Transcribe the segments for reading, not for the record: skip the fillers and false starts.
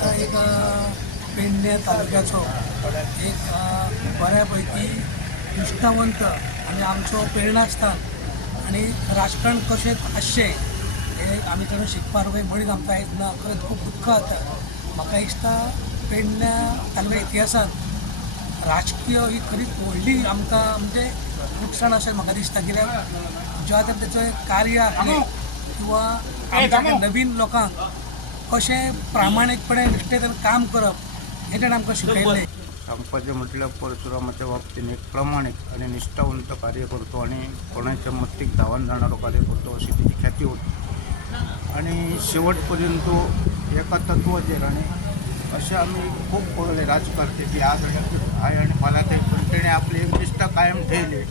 आता एक पेडणे तालुक्याचो एक बऱ्यापैकी निश्ठावंत आणि आमचो प्रेरणास्थान आणि राजकारण कशें आसचें हे आमी थंय शिकपाक मळीन आमकां आयज खरेंच खूब दुख्ख जाता. म्हाका दिसता पेडण्या तालुक्या इतिहासांत राजकीय ही खरीच व्हडली आमकां म्हणजे नुकसाण अशें म्हाका दिसता. कित्याक ज्या त्याचें कार्य आसलें किंवा आमच्या नवीन लोकांक कशें प्रामाणीकपणे निश्ठेन काम करप हे ताणें आमकां शिकयलें. सांगपाचें म्हटल्यार परशुरामाच्या बाबतीन एक प्रामाणीक आणि निष्ठावंत कार्य करतो आणि कोणाच्या मत्तीक धांवन जाणारो कार्य करतो अशी तिची ख्याती होती. आणि शेवटपर्यंत तो एका तत्वाचेर आणि अशें आमी खूब पळयले राजकारते की आज आय आनी फाल्यां ते पण तेणें आपली एक निश्ठा कायम ठेयली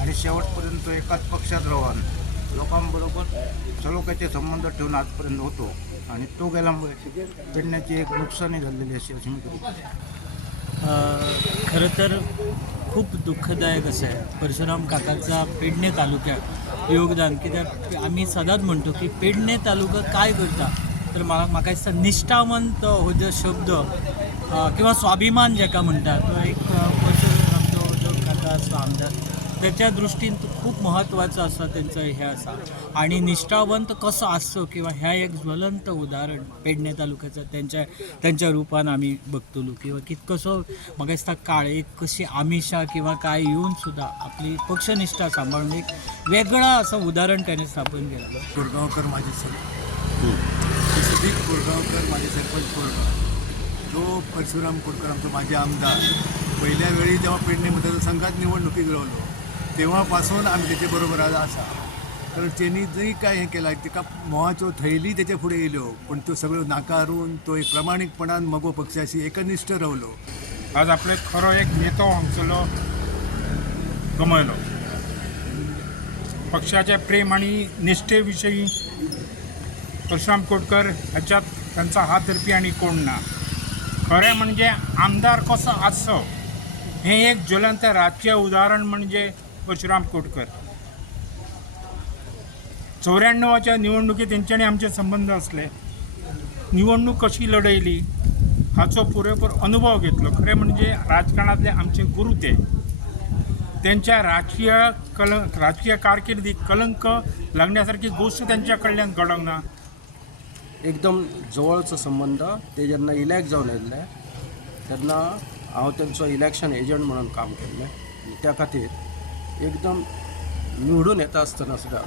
आणि शेवटपर्यंत एकाच पक्षात रावन लोकांबरोबर सलोख्याचे संबंध ठेवून आजपर्यंत होतो. आणि तो गेल्यामुळे पेडण्याची एक नुकसानी झालेली अशी मी करू. खरं तर खूप दुःखदायक असं आहे परशुराम काकाचा पेडणे तालुक्यात योगदान. कित्याक आमी सदांच म्हणतो की पेडणे तालुका काय करता तर म्हाका दिसता निश्ठावंत हो जो शब्द किंवा स्वाभिमान जाका म्हणटा तो एक परशुरामचो जो काका आसा आमदार त्याच्या दृश्टीन खूप महत्त्वाचं असं त्यांचं हे आसा. आणि निष्ठावंत कसो आसचो किंवा ह्या एक ज्वलंत उदाहरण पेडणे तालुक्याचं त्यांच्या रूपान आम्ही बघतलो. किंवा कसो म्हाका दिसता काळ एक कशी आमिषा किंवा काय येऊन सुद्धा आपली पक्षनिष्ठा सांभाळून एक वेगळा असं उदाहरण त्याने स्थापन केलं. कोरगावकर माझे सदीक कोरगावकर माझे सरपंच कोरगाव जो परशुराम कोरकर आमचा माझे आमदार पहिल्या वेळी जेव्हा पेडणे मतदारसंघात निवडणुकीक रावलो तेव्हापासून आम्ही त्याच्याबरोबर आज असा. कारण त्यांनी जरी काय हे केलं तिका मोहाचो थैली त्याच्या पुढे येयल्यो पण तो सगळं नाकारून तो एक प्रामाणिकपणान मगो पक्षाशी एकनिष्ठ रावलो. आज आपले खरो एक नेतो हांगसरलो गमयलो. पक्षाचे प्रेम आणि निश्ठे विशयी परशुराम कोटकर ह्याच्यात त्यांचा हात धरपी आणि कोण ना. खरें म्हणजे आमदार कसो आसचो हे एक ज्वलंत राजकीय उदाहरण म्हणजे परशुराम कोटकर. 94च्या निवडणुकीत तेंच्यांनी आमचे संबंध असले. निवडणूक कशी लढयली हाचो पुरेपूर अनुभव घेतलो. खरें म्हणजे राजकारणातले आमचे गुरु ते. त्यांच्या राजकीय कारकिर्दीत कलंक लागण्यासारखी गोष्ट त्यांच्या कडल्यान घडोंक ना. एकदम जवळचो संबंध. ते जेन्ना इलेक्ट जावन येयल्ले तेन्ना हांव त्यांचो इलेक्शन एजंट म्हणून काम केल्लें. त्या खातीर एकदम निवडून येता आसतना सुद्दां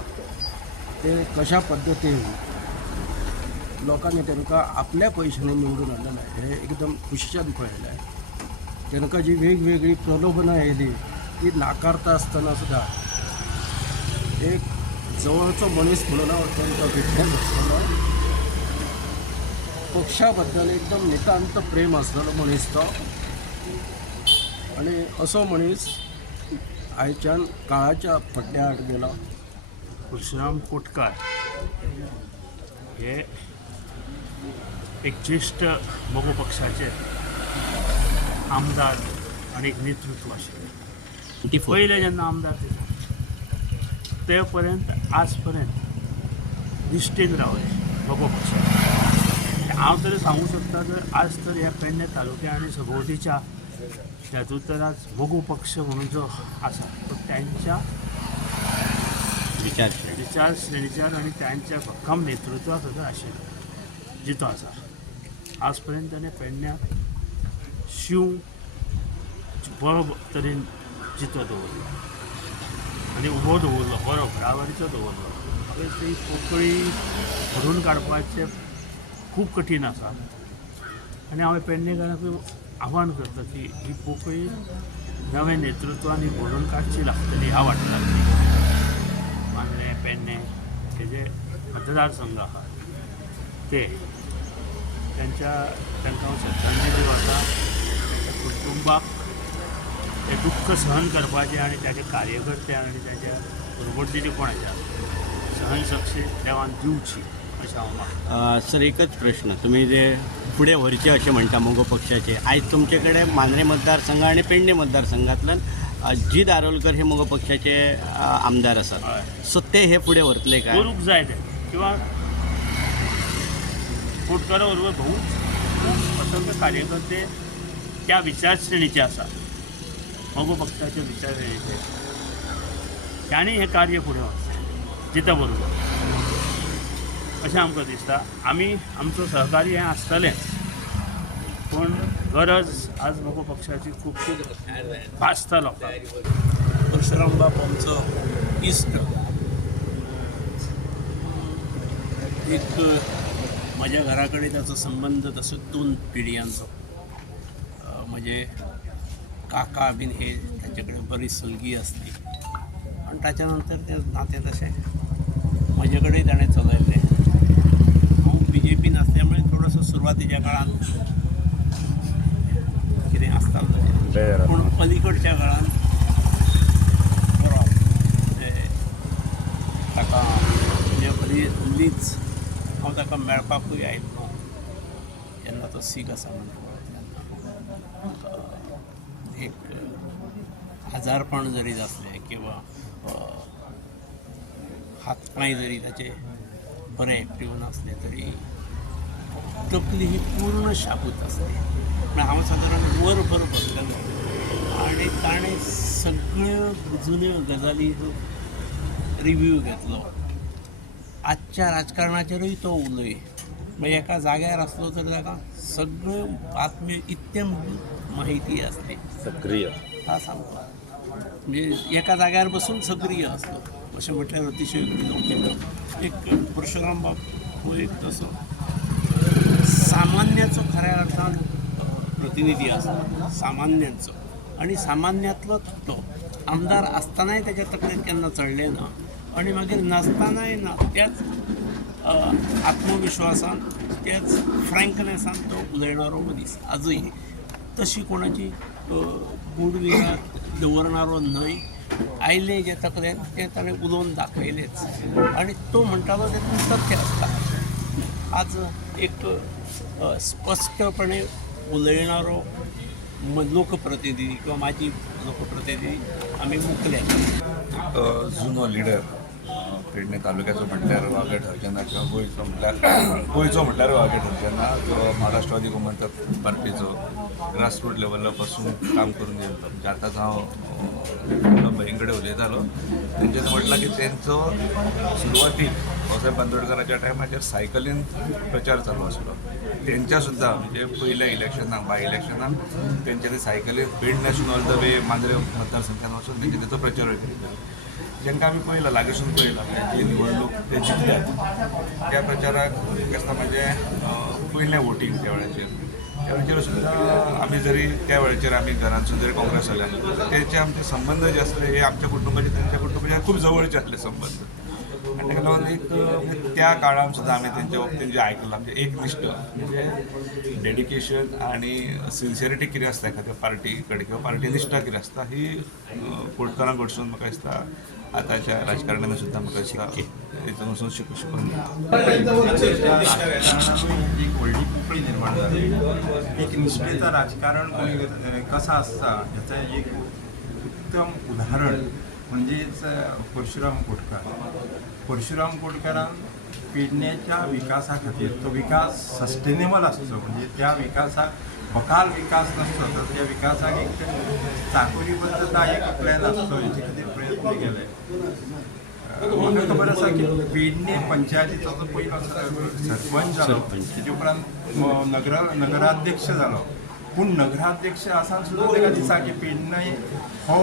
ते कशा पद्दतीन लोकांनी तांकां आपल्या पयशांनी निवडून हाडलें हे एकदम खुशीच्या दुखयलें. तांकां जी वेगवेगळी प्रलोभनां येयली ती नाकारता आसतना सुद्दां एक जवळचो मनीस म्हणून हांव तांकां भेटून बसलेलो. पक्षा बद्दल एकदम नितांत प्रेम आसलेलो मनीस तो. आणि असो मनीस आयच्यान काळाच्या फड्ड्या आड गेलो. परशुराम कोटकर हे एक ज्येष्ठ मगो पक्षाचे आमदार आणि एक नेतृत्व आशिल्लें. पयले जेन्ना आमदार ते पर्यंत आज पर्यंत निश्ठेन रावले मगो पक्षाक. हांव तरी सांगूं शकता जर आज तर ह्या पेडणे तालुक्या आणि सभोवतीच्या हातूंत तर आज मोगो पक्ष म्हणून जो आसा तो त्यांच्या विचार श्रेणीच्यान आणि त्यांच्या भक्कम नेतृत्वाक सुद्दां आशिल्लो जितो आसा. आज पर्यंत ताणें पेडण्याक शिव बरो तरेन जितो दवरलो आनी उबो दवरलो बरो बराबरीचो दवरलो. ती पोकळी भरून काडपाचें खूब कठीण आसा. आनी हांव पेडणेकारांक आव्हान करता की ही पोकळी नव्या नेतृत्वान भरून काडची लागतली ह्या वाटेन. मानले पेडणे हे जे मतदारसंघ आहात ते तांकां हांव श्रद्धांजली दिवता. कुटुंबाक ते दुख्ख सहन करपाचें आणि त्याचे कार्यकर्ते आणि त्याच्या बरोबरचे कोणाच्या सहनशक्ती देवान दिवची अशें हांव मागतां. सर एकच प्रश्न तुम्ही जे पुढे व्हरचे अशें म्हणटा मोगो पक्षाचे आयज तुमचे कडेन मांद्रे मतदारसंघ आणि पेडणे मतदारसंघातल्यान जी दारोलकर हे मोगो पक्षाचे आमदार आसात सो ते हे फुडें व्हरतले काय करूंक जाय ते किंवा कोटकारा बरोबर भोवूंक खूब असंख्य कार्यकर्ते त्या विचारश्रेणीचे आसा मगो पक्षाच्या विचारश्रेणीचे त्यांनी हे कार्य फुडें व्हरचें जिता बरोबर अशें आमकां दिसता. आमी आमचो सहकार्य हें आसतलेंच पूण गरज आज मगो पक्षाची खुबशी भासता लोकांक. परशुराम बाब आमचो इश्ट. एक म्हज्या घरा कडेन ताचो संबंद तसो 2 पिढयांचो. म्हणजे काका बीन हे ताचे कडेन बरी सलगी आसली आनी ताच्या नंतर तें नातें तशें म्हजे कडेन ताणें चलयल्लें. हांव BJPन आसल्यामुळे थोडोसो सुरवातीच्या काळान कितें आसतालो पूण पलीकडच्या काळान बरो म्हणजे ताका म्हणजे हल्लीच हांव ताका मेळपाकूय आयिल्लो जेन्ना तो सीख आसा म्हणून एक आजारपण जरी आसलें किंवा हातपांय जरी ताचे बरे एक्टीव नासले तरी तकली ही पूर्ण शाबूत आसली. म्हळ्यार हांव सादारण वरभर बसलेलो आनी ताणें सगळ्यो जुन्यो गजाली रिव्यू घेतलो. आजच्या राजकारणाचेरूय तो उलय. म्हणजे एका जाग्यार आसलो तर ताका सगळ्यो बातम्यो इतक्यो माहिती आसली सक्रीय हा सामको. म्हणजे एका जाग्यार बसून सक्रीय आसलो अशें म्हटल्यार अतिशयोक्ती जावची ना. एक परशुराम बाब हो एक तसो सामान्याचो खऱ्या अर्थान प्रतिनिधी आसता सामान्यांचो आनी सामान्यांतलोच तो. आमदार आसतनाय ताच्या तकलेंत केन्ना चडलें ना आनी मागीर नासतनाय ना. त्याच आत्मविश्वासान त्याच फ्रँकनेसान तो उलयणारो मनीस आजूय. तशी कोणाची गुडविला दवरणारो न्हय. आयले जे तकलेन ते ताणें उलोवन दाखयलेच आनी तो म्हणटालो तेतून तथ्य आसता. आज एक स्पश्टपणे उलयणारो लोकप्रतिनिधी किंवा माजी लोकप्रतिनिधी आमी मुकले. जुनो लिडर पेडणे तालुक्याचो म्हटल्यार वाघे ठरचेना किंवा गोंयचो म्हटल्यार वाघे ठरचेना जो महाराष्ट्रवादी गोमंतक पार्टीचो ग्रासरूट लेवला पासून काम करून येयलो. म्हणजे आतांच हांव भयण कडेन उलयतालो तेंच्यांनी म्हटलां की तेंचो सुरवातीक वसाहब बांदोडकराच्या टायमाचेर सायकलीन प्रचार चालू आसलो. तेंच्या सुद्दां म्हणजे पयल्या इलेक्शनाक बाय इलेक्शनाक तेंच्यांनी सायकलीन पेड नॅशनल द वे मांद्रे मतदारसंघात वचून तेंचे तेचो प्रचार केलो. जेंकां आमी पळयलां लागींसून पळयलां जी निवडणूक ते जिखल्यात त्या प्रचाराक कसता म्हणजे पयलें वोटींग त्या वेळाचेर सुद्दां आमी जरी त्या वेळाचेर आमी घरांतसून जरी काँग्रेस जाल्यार तेचे आमचे संबंद जे आसले हे आमच्या कुटुंबाचे तेंच्या कुटुंबाचे खूब जवळचे आसले संबंद. आनी ताका लागून एक त्या काळान सुद्दां आमी तेंच्या बाबतीन जें आयकलां म्हणजे एकनिश्ठ म्हणजे डेडिकेशन आनी सिन्सियरिटी कितें आसता एखाद्या पार्टी कडेन किंवा पार्टी निश्ठा कितें आसता ही कोडकारां कडसून म्हाका दिसता आतांच्या राजकारण्यांनी सुद्दां म्हाका दिसता हितून वचून शिकून एक व्हडली पोकळी निर्माण जाली. एक निश्ठेचा राजकारण कसा आसता ह्याचं एक उत्तम उदाहरण म्हणजेच परशुराम कोटकार. परशुराम कोटकारान पेडण्याच्या विकासा खातीर तो विकास सस्टेनेबल आसचो म्हणजे त्या विकासाक बकाल विकास नसतो तर त्या विकासाक एक चाकोरीबद्धता एक प्लॅन आसचो हेचे खातीर प्रयत्न केले. म्हाका खबर आसा की पेडणे पंचायतीचो जो पयलो सरपंच जालो तेजे उपरांत नगराध्यक्ष जालो पूण नगराध्यक्ष आसा सुद्दां ताका दिसा की पेडणे हो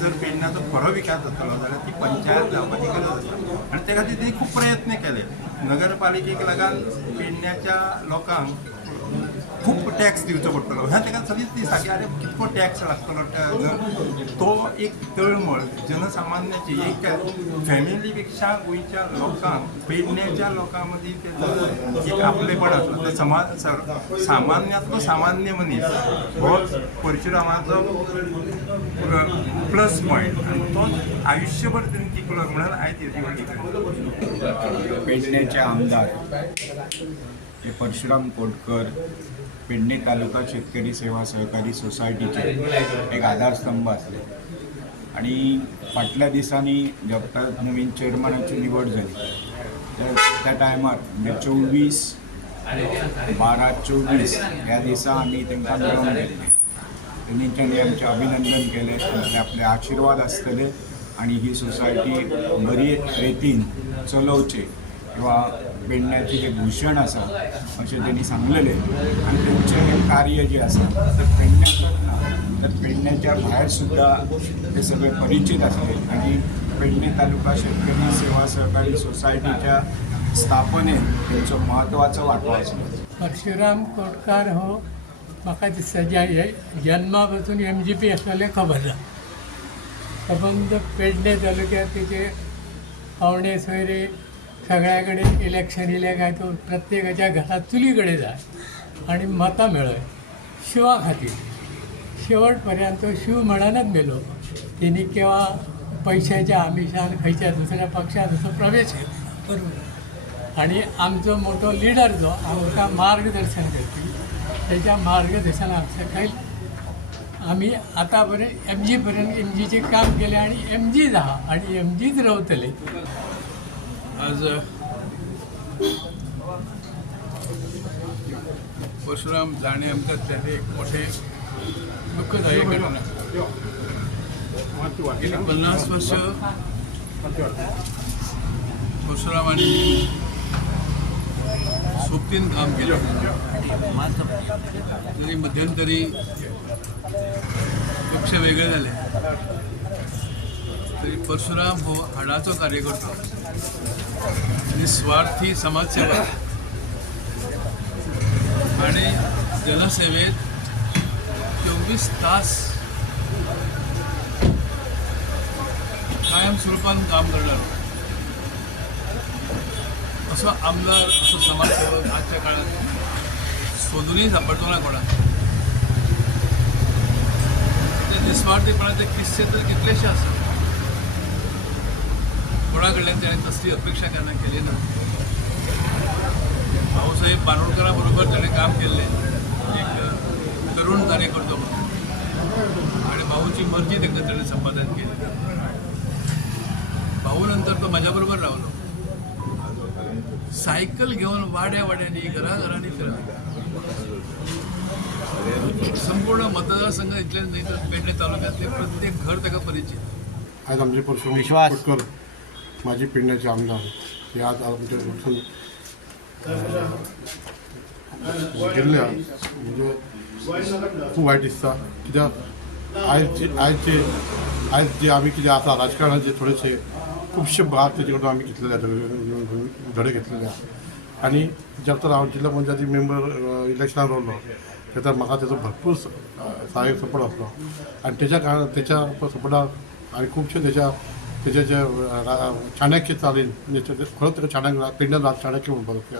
जर पेडण्याचो खरो विकास जातलो जाल्यार ती पंचायत जावपाची गरज आसा आनी त्या खातीर तेणी खूब प्रयत्न केले. नगरपालिकेक लागून पेडण्याच्या लोकांक खूब टॅक्स दिवचो पडटलो ह्या ताका सगळीच दिसा की अरे कितको टॅक्स लागतलो. तो एक तळमळ जनसामान्याची एक फॅमिली पेक्षा गोंयच्या लोकांक पेडण्याच्या लोकां मदीं ते एक आपलेपण आसलो. ते सामान्यांतलो सामान्य मनीस हो परशुरामाचो प्लस पॉयंट आनी तो आयुश्यभर तेणी टिकलो म्हणून आयज हेजी व्हडली पेडण्याचे आमदार हे परशुराम कोटकर पेडणे तालुका शेतकरी सेवा सहकारी सोसायटीचे एक आधारस्तंभ असले आणि फाटल्या दिसांनी जेन्ना नवीन चेअरमॅनाची निवड जाली तर त्या टायमार म्हणजे 24 12/24 ह्या दिसा आमी तांकां मेळोवन गेल्ले. तेंच्यांनी आमचें अभिनंदन केलें, आमचे आपले आशिर्वाद आसतले आनी ही सोसायटी बरी रितीन चलोवचे किंवा पेडण्याचें जें भूशण आसा अशें तेणी सांगलेलें. आनी तेंचें कार्य जें आसा तें पेडण्याचेंच ना तर पेडण्याच्या भायर सुद्दां ते सगळे परिचीत आसले. आनी पेडणे तालुका शेतकरी सेवा सहकारी सोसायटीच्या स्थापनेत तेंचो म्हत्वाचो वांटो आसलो. परशुराम कोटकार हो म्हाका दिसता जन्मा पासून MGP आसलेले खबर ना. सबंद पेडणे तालुक्यात तेचे पावणे सोयरे सगळ्या कडेन इलेक्शन येयले काय तो प्रत्येकाच्या घरात चुली कडेन जाय आनी मतां मेळय शिवा खातीर. शेवट पर्यंत तो शिव म्हणूनच मेलो. तेणी केव्हा पैशाच्या आमिशान खंयच्या दुसऱ्या पक्षात असो प्रवेश केला बरोबर. आणि आमचो मोठो लिडर जो आमकां मार्गदर्शन करपी त्याच्या मार्गदर्शनाक सकयल आमी आतां पर्यंत MG पर्यंत MGचें काम केलें आनी MGच आहा आनी MGच रावतले. आज परशुराम जाणे आमकां एक मोठे दुःखदायक घटना. गेली 50 वर्ष परशुरामांनी सोबतीन काम केलं. तरी मध्यंतरी पक्ष वेगळे झाले तरी परशुराम हो हाडाचो कार्यकर्तो, निस्वार्थी समाजसेवक आणि जनसेवेत 24 तास कायम स्वरूपान काम करणारो असो आमदार, असो समाजसेवक आजच्या काळात सोदूनही सापडतो ना कोणाक. ते निस्वार्थीपणाचे किस्से तर कितलेशे आसतात. कोणा कडल्यान ताणें तसली अपेक्षा केन्ना केली ना. भाऊसाहेब बांदोडकरा बरोबर ताणें काम केल्लें एक तरुण कार्यकर्तो म्हणून आणि भाऊची मर्जी तांकां ताणें संपादन केली. भाऊ नंतर तो म्हाज्या बरोबर रावलो. सायकल घेऊन वाड्यांनी घराघरांनी फिरला. संपूर्ण मतदारसंघ इतलेच नाही तर पेडणे तालुक्यातले प्रत्येक घर ताका परिचित. आज आमचे परशुराम कोटकर माजी पेडण्याचे आमदार हे आज आमच्या वचून गेल्ल्या म्हणजे खूब वायट दिसता. कित्याक आयज जे आमी कितें आसा राजकारणाचे थोडेशे खुबशे भाग तेजे कडून आमी घेतलेले धडे घेतलेले आहा. आनी ज्या तर हांव जिल्हा पंचायती मेंबर इलेक्शनाक रावलो तेन्ना म्हाका तेजो भरपूर सहाय्यक सपोर्ट आसलो. आनी तेच्या सपोर्टाक आनी खुबशे तेजे जे चाणक्य चालीन खरोच ताका चाणक्य पेडण्यात चाणक्य म्हणपाक लागता.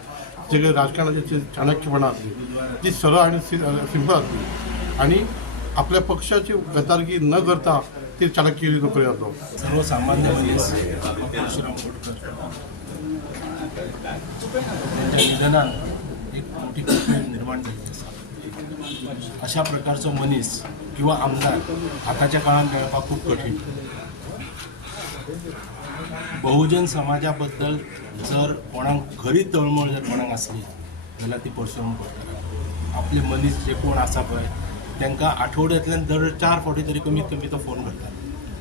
जे राजकारणाची चाणक्यपणां आसली ती सरळ आनी सिंपल आसली आनी आपल्या पक्षाची गद्दारकी न करता ती चाणक्य नोकरी जातो. सर्वसामान्य मनीस परशुराम कोटकर त्यांच्या निधनान एक मोठी कोंकणी निर्माण झाली आसा. अशा प्रकारचो मनीस किंवा आमदार आताच्या काळात मेळपाक खूब कठीण. बहुजन समाजा बद्दल जर कोणाक खरी तळमळ जर कोणाक आसली जाल्यार ती परशुराम कोटकर. आपले मनीस जे कोण आसा पळय तांकां आठवड्यांतल्यान दर 4 फावटी तरी कमीत कमी तो फोन करता.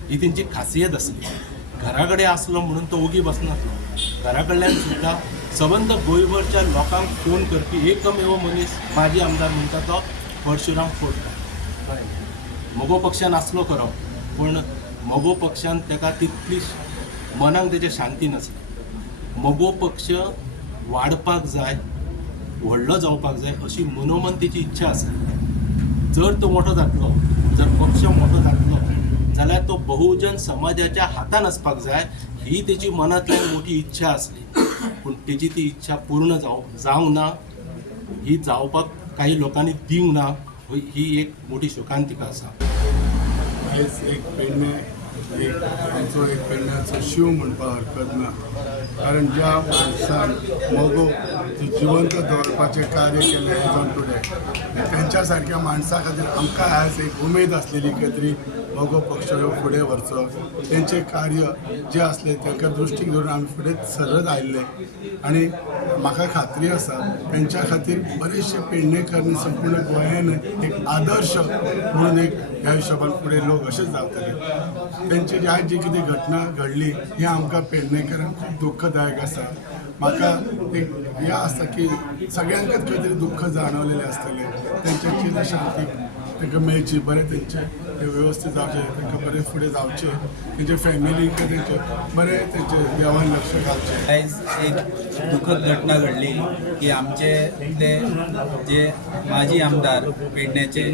ही तेंची खासियत आसली. घरा कडेन आसलो म्हणून तो ओगी बसनासलो. घरा कडल्यान सुद्दां सबंद गोंयभरच्या लोकांक फोन करपी एकमेव मनीस माजी आमदार म्हणटा तो परशुराम कोटकर. मोगो पक्षान आसलो खरो पूण मोगो पक्षान ताका तितली मनाक तेजे शांती नासली. मोगो पक्ष वाडपाक जाय, व्हडलो जावपाक जाय अशी मनोमन तेची इच्छा आसा. जर तो मोठो जातलो, जर पक्ष मोठो जातलो जाल्यार तो बहुजन समाजाच्या हातान आसपाक जाय ही तेची मनांतल्यान मोठी इच्छा आसली. पूण तेची ती इच्छा पूर्ण जावंक ना. ही जावपाक काही लोकांनी दिवंक ना. ही एक मोठी शोकांतिका आसा. आयज एक पेडणे आमचो एक पेडण्याचो शिव म्हणपाक हरकत ना. कारण ज्या मनशान मोगो जिवंत दवरपाक करपाचें कार्य केलें एजॉन टुडे त्यांच्या सारक्या माणसा खातीर आमकां आयज एक उमेद आसलेली खंय तरी मोगो पक्ष ह्यो फुडें व्हरचो तेंचें कार्य जें आसलें तांकां दृश्टीक धरून आमी फुडें सरत आयिल्ले आनी म्हाका खात्री आसा तेंच्या खातीर बरेचशे पेडणेकर आनी संपूर्ण गोंयान एक आदर्श म्हणून एक ह्या हिशोबान फुडें लोक अशेंच जावतले तेंची आयज जी कितें घटना घडली ही आमकां पेडणेकरांक खूब दुख्खदायक आसा म्हाका एक हें आसता की सगळ्यांकच खंय तरी दुख्ख जाणवलेलें आसतलें तेंच्या चिर शांती तांकां मेळची बरें तेंचें वेवस्थीत जावचें तांकां बरें फुडें जावचें तेंचे फॅमिलीक तेंचे बरें तेंचे देवान लक्ष घालचें. आयज एक दुखद घटना घडली की आमचे ते जे माजी आमदार पेडण्याचे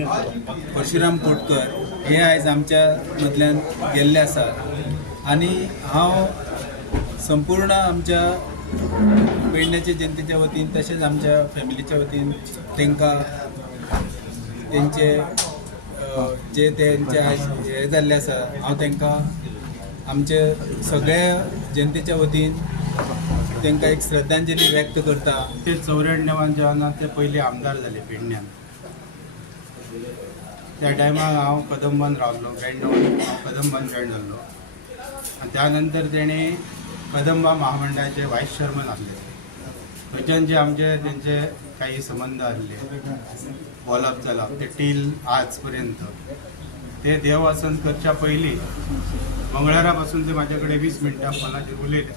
परशुराम कोटकर हे आयज आमच्या मदल्यान गेल्ले आसा आनी हांव संपूर्ण आमच्या पेडण्याच्या जनतेच्या वतीन तशेंच आमच्या फॅमिलीच्या वतीन तांकां तेंचे जे तेंचे आयज हे जाल्ले आसा हांव तांकां आमचे सगळ्या जनतेच्या वतीन तांकां एक श्रद्धांजली व्यक्त करता. ते 94 जेन्ना ते पयले आमदार जाले पेडण्यान त्या टायमार हांव कदंबान रावल्लो 92 हांव कदंबान जॉयन जाल्लो आनी त्या नंतर तेणे कदंबा महामंडळाचे व्हायस चेअरमन आसले थंयच्यान जे आमचे तेंचे काही संबंध आसले वॉलअप जालाप ते टील आज पर्यंत ते देववासन करच्या पयलीं मंगळारा पासून ते म्हाजे कडेन 20 मिनटां फोनाचेर उलयले.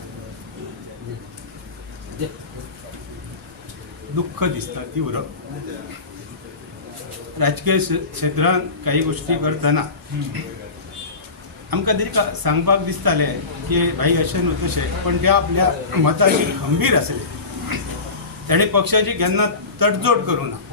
दुःख दिसता तीव्र राजकीय क्षेत्रांत काही गोष्टी करतना आमकां तरी सांगपाक दिसतालें की भाई अशें न्हू तशें पण ते आपल्या मताची खंबीर आसले ताणे पक्षाची केन्ना तडजोड करूं ना.